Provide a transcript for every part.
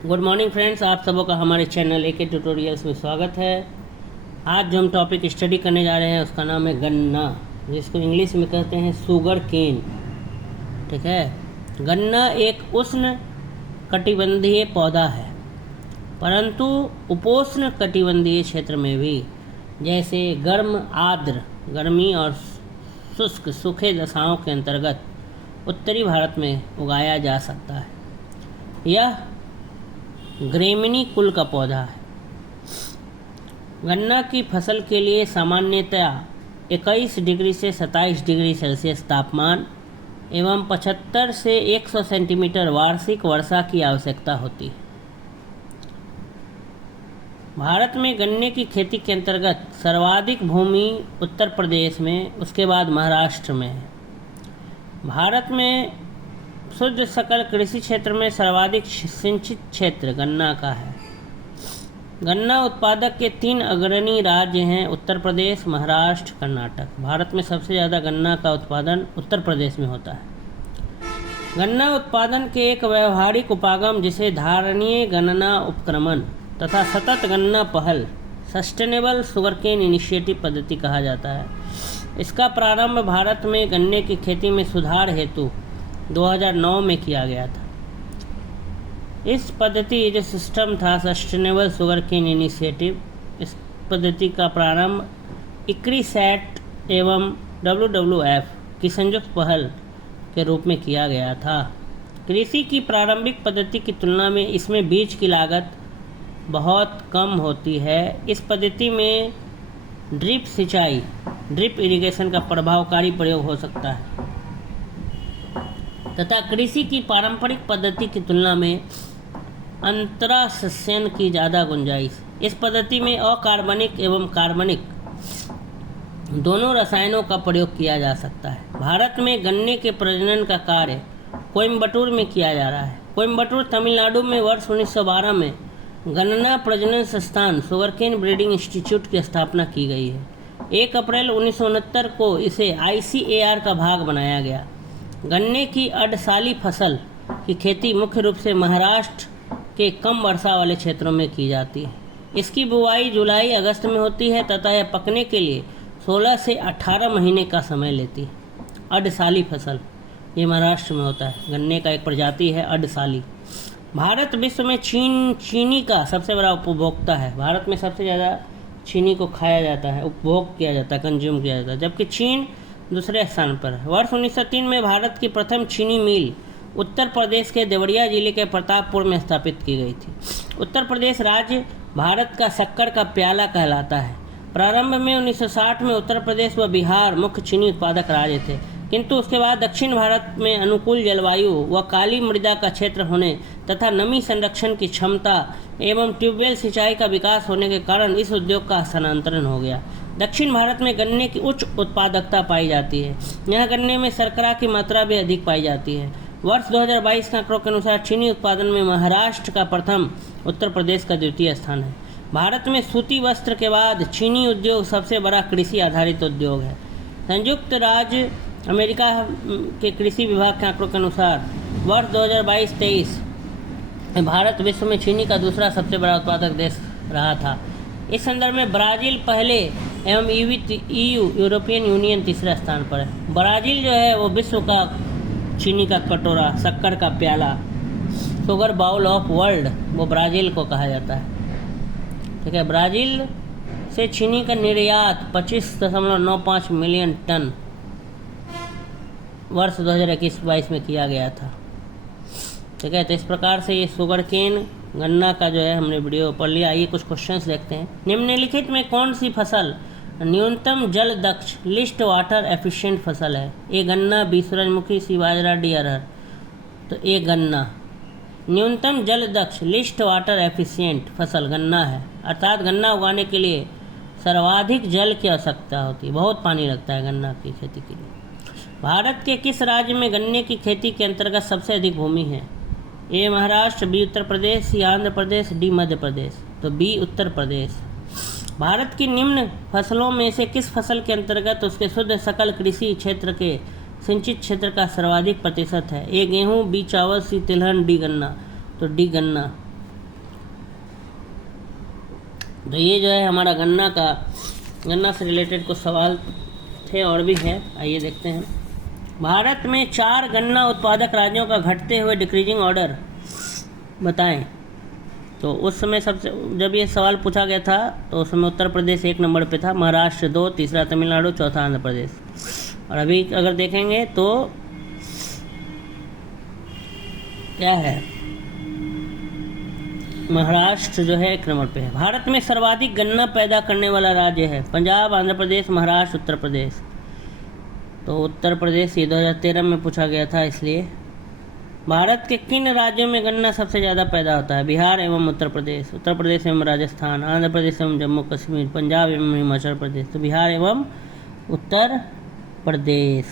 Good morning friends, आप सबों का हमारे चैनल एके ट्यूटोरियल्स में स्वागत है। आज जो हम टॉपिक स्टडी करने जा रहे हैं उसका नाम है गन्ना, जिसको इंग्लिश में कहते हैं शुगर केन। ठीक है, गन्ना एक उष्ण कटिबंधीय पौधा है, परंतु उपोष्ण कटिबंधीय क्षेत्र में भी, जैसे गर्म आर्द्र गर्मी और शुष्क सूखे दशाओं के अंतर्गत उत्तरी भारत में उगाया जा सकता है। यह ग्रेमिनी कुल का पौधा है। गन्ना की फसल के लिए सामान्यतया 21 डिग्री से 27 डिग्री सेल्सियस तापमान एवं 75 से 100 सेंटीमीटर वार्षिक वर्षा की आवश्यकता होती है। भारत में गन्ने की खेती के अंतर्गत सर्वाधिक भूमि उत्तर प्रदेश में, उसके बाद महाराष्ट्र में है। भारत में शुद्ध सकल कृषि क्षेत्र में सर्वाधिक सिंचित क्षेत्र गन्ना का है। गन्ना उत्पादक के 3 अग्रणी राज्य हैं, उत्तर प्रदेश, महाराष्ट्र, कर्नाटक। भारत में सबसे ज़्यादा गन्ना का उत्पादन उत्तर प्रदेश में होता है। गन्ना उत्पादन के एक व्यवहारिक उपागम, जिसे धारणीय गन्ना उपक्रमण तथा सतत गन्ना पहल सस्टेनेबल शुगरकेन इनिशिएटिव पद्धति कहा जाता है। इसका प्रारंभ भारत में गन्ने की खेती में सुधार हेतु 2009 में किया गया था। इस पद्धति जो सिस्टम था सस्टेनेबल शुगरकेन इनिशिएटिव, इस पद्धति का प्रारंभ इक्रीसैट एवं WWF की संयुक्त पहल के रूप में किया गया था। कृषि की प्रारंभिक पद्धति की तुलना में इसमें बीज की लागत बहुत कम होती है। इस पद्धति में ड्रिप सिंचाई, ड्रिप इरिगेशन का प्रभावकारी प्रयोग हो सकता है तथा कृषि की पारंपरिक पद्धति की तुलना में अंतरासस्यन की ज़्यादा गुंजाइश। इस पद्धति में अकार्बनिक एवं कार्बनिक दोनों रसायनों का प्रयोग किया जा सकता है। भारत में गन्ने के प्रजनन का कार्य कोयम्बटूर में किया जा रहा है। कोयम्बटूर, तमिलनाडु में वर्ष 1912 में गन्ना प्रजनन संस्थान शुगरकेन ब्रीडिंग इंस्टीट्यूट की स्थापना की गई है। 1 अप्रैल 1969 को इसे ICAR का भाग बनाया गया। गन्ने की अर्धसाली फसल की खेती मुख्य रूप से महाराष्ट्र के कम वर्षा वाले क्षेत्रों में की जाती है। इसकी बुवाई जुलाई अगस्त में होती है तथा यह पकने के लिए 16 से 18 महीने का समय लेती है। अर्धसाली फसल ये महाराष्ट्र में होता है। गन्ने का एक प्रजाति है अर्धसाली। भारत विश्व में चीनी का सबसे बड़ा उपभोक्ता है। भारत में सबसे ज़्यादा चीनी को खाया जाता है, उपभोग किया जाता है, कंज्यूम किया जाता है, जबकि चीन दूसरे स्थान पर है। वर्ष 1903 में भारत की प्रथम चीनी मिल उत्तर प्रदेश के देवरिया जिले के प्रतापपुर में स्थापित की गई थी। उत्तर प्रदेश राज्य भारत का शक्कर का प्याला कहलाता है। प्रारंभ में 1960 में उत्तर प्रदेश व बिहार मुख्य चीनी उत्पादक राज्य थे, किंतु उसके बाद दक्षिण भारत में अनुकूल जलवायु व काली मृदा का क्षेत्र होने तथा नमी संरक्षण की क्षमता एवं ट्यूबवेल सिंचाई का विकास होने के कारण इस उद्योग का स्थानांतरण हो गया। दक्षिण भारत में गन्ने की उच्च उत्पादकता पाई जाती है। यहाँ गन्ने में शर्करा की मात्रा भी अधिक पाई जाती है। वर्ष 2022 के आंकड़ों के अनुसार चीनी उत्पादन में महाराष्ट्र का प्रथम, उत्तर प्रदेश का द्वितीय स्थान है। भारत में सूती वस्त्र के बाद चीनी उद्योग सबसे बड़ा कृषि आधारित उद्योग है। संयुक्त राज्य अमेरिका के कृषि विभाग के आंकड़ों के अनुसार वर्ष 2022-23 में भारत विश्व में चीनी का दूसरा सबसे बड़ा उत्पादक देश रहा था। इस संदर्भ में ब्राज़ील पहले एवं EU यूरोपियन यूनियन तीसरे स्थान पर है। ब्राज़ील जो है वो विश्व का चीनी का कटोरा, शक्कर का प्याला, शुगर बाउल ऑफ वर्ल्ड, वो ब्राज़ील को कहा जाता है। ठीक है, ब्राज़ील से चीनी का निर्यात 25.95 मिलियन टन वर्ष 2021-22 में किया गया था। ठीक है, तो इस प्रकार से ये शुगरकेन गन्ना का जो है हमने वीडियो पढ़ लिया। आइए कुछ क्वेश्चंस देखते हैं। निम्नलिखित में कौन सी फसल न्यूनतम जल दक्ष लिस्ट वाटर एफिशिएंट फसल है? ए गन्ना, बी सूरजमुखी, सी बाजरा, डी अरहर। तो ए गन्ना न्यूनतम जल दक्ष लिस्ट वाटर एफिशिएंट फसल गन्ना है, अर्थात गन्ना उगाने के लिए सर्वाधिक जल की आवश्यकता होती है, बहुत पानी लगता है गन्ना की खेती के लिए। भारत के किस राज्य में गन्ने की खेती के अंतर्गत सबसे अधिक भूमि है? ए महाराष्ट्र, बी उत्तर प्रदेश, सी आंध्र प्रदेश, डी मध्य प्रदेश। तो बी उत्तर प्रदेश। भारत की निम्न फसलों में से किस फसल के अंतर्गत उसके शुद्ध सकल कृषि क्षेत्र के सिंचित क्षेत्र का सर्वाधिक प्रतिशत है? ए गेहूँ, बी चावल, सी तिलहन, डी गन्ना। तो डी गन्ना। तो ये जो है हमारा गन्ना से रिलेटेड कुछ सवाल थे और भी हैं, आइए देखते हैं। भारत में 4 गन्ना उत्पादक राज्यों का घटते हुए डिक्रीजिंग ऑर्डर बताएं। तो उस समय जब ये सवाल पूछा गया था तो उस समय उत्तर प्रदेश 1 नंबर पे था, महाराष्ट्र 2, तीसरा तमिलनाडु, चौथा आंध्र प्रदेश। और अभी अगर देखेंगे तो क्या है, महाराष्ट्र जो है 1 नंबर पे है। भारत में सर्वाधिक गन्ना पैदा करने वाला राज्य है पंजाब, आंध्र प्रदेश, महाराष्ट्र, उत्तर प्रदेश। तो उत्तर प्रदेश ये 2013 में पूछा गया था इसलिए। भारत के किन राज्यों में गन्ना सबसे ज़्यादा पैदा होता है? बिहार एवं उत्तर प्रदेश, उत्तर प्रदेश एवं राजस्थान, आंध्र प्रदेश एवं जम्मू कश्मीर, पंजाब एवं हिमाचल प्रदेश। तो बिहार एवं उत्तर प्रदेश।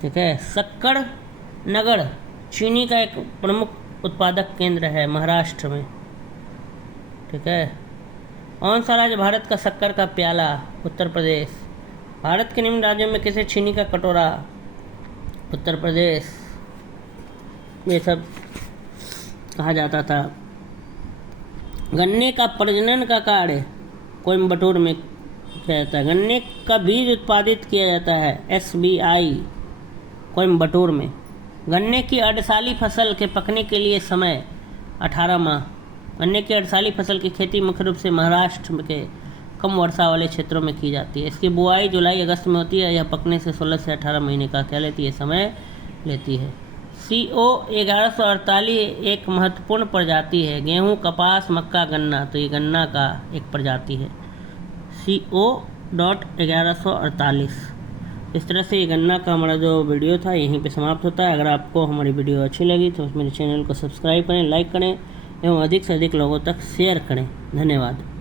ठीक है। सक्कर नगर चीनी का एक प्रमुख उत्पादक केंद्र है महाराष्ट्र में। ठीक है। कौन सा राज्य भारत का शक्कर का प्याला? उत्तर प्रदेश। भारत के निम्न राज्यों में किसे चीनी का कटोरा? उत्तर प्रदेश। ये सब कहा जाता था। गन्ने का प्रजनन का कार्य कोयम्बटूर में किया जाता है। गन्ने का बीज उत्पादित किया जाता है SBI कोयम्बटूर में। गन्ने की अर्धशाली फसल के पकने के लिए समय 18 माह। गन्ने की अर्धशाली फसल की खेती मुख्य रूप से महाराष्ट्र के कम वर्षा वाले क्षेत्रों में की जाती है। इसकी बुआई जुलाई अगस्त में होती है। यह पकने से 16 से 18 महीने का क्या लेती है? समय लेती है। CO 1148 एक महत्वपूर्ण प्रजाति है। गेहूं, कपास, मक्का, गन्ना। तो ये गन्ना का एक प्रजाति है CO.1148। इस तरह से ये गन्ना का हमारा जो वीडियो था यहीं पे समाप्त होता है। अगर आपको हमारी वीडियो अच्छी लगी तो मेरे चैनल को सब्सक्राइब करें, लाइक करें एवं अधिक से अधिक लोगों तक शेयर करें। धन्यवाद।